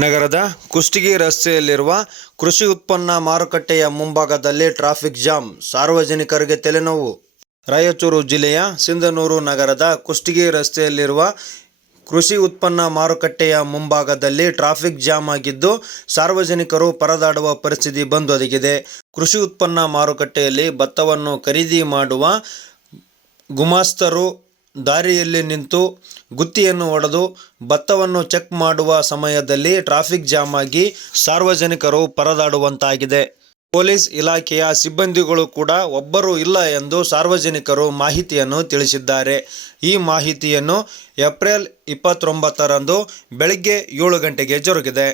ನಗರದ ಕುಷ್ಟಗಿ ರಸ್ತೆಯಲ್ಲಿರುವ ಕೃಷಿ ಉತ್ಪನ್ನ ಮಾರುಕಟ್ಟೆಯ ಮುಂಭಾಗದಲ್ಲಿ ಟ್ರಾಫಿಕ್ ಜಾಮ್, ಸಾರ್ವಜನಿಕರಿಗೆ ತಲೆನೋವು. ರಾಯಚೂರು ಜಿಲ್ಲೆಯ ಸಿಂಧನೂರು ನಗರದ ಕುಷ್ಟಗಿ ರಸ್ತೆಯಲ್ಲಿರುವ ಕೃಷಿ ಉತ್ಪನ್ನ ಮಾರುಕಟ್ಟೆಯ ಮುಂಭಾಗದಲ್ಲಿ ಟ್ರಾಫಿಕ್ ಜಾಮ್ ಆಗಿದ್ದು, ಸಾರ್ವಜನಿಕರು ಪರದಾಡುವ ಪರಿಸ್ಥಿತಿ ಬಂದೊದಗಿದೆ. ಕೃಷಿ ಉತ್ಪನ್ನ ಮಾರುಕಟ್ಟೆಯಲ್ಲಿ ಭತ್ತವನ್ನು ಖರೀದಿ ಮಾಡುವ ಗುಮಾಸ್ತರು ದಾರಿಯಲ್ಲಿ ನಿಂತು ಗುತ್ತಿಯನ್ನು ಹೊಡೆದು ಭತ್ತವನ್ನು ಚೆಕ್ ಮಾಡುವ ಸಮಯದಲ್ಲಿ ಟ್ರಾಫಿಕ್ ಜಾಮ್ ಆಗಿ ಸಾರ್ವಜನಿಕರು ಪರದಾಡುವಂತಾಗಿದೆ. ಪೊಲೀಸ್ ಇಲಾಖೆಯ ಸಿಬ್ಬಂದಿಗಳು ಕೂಡ ಒಬ್ಬರೂ ಇಲ್ಲ ಎಂದು ಸಾರ್ವಜನಿಕರು ಮಾಹಿತಿಯನ್ನು ತಿಳಿಸಿದ್ದಾರೆ. ಈ ಮಾಹಿತಿಯನ್ನು ಏಪ್ರಿಲ್ 29ರಂದು ಬೆಳಗ್ಗೆ 7 ಗಂಟೆಗೆ ಜರುಗಿದೆ.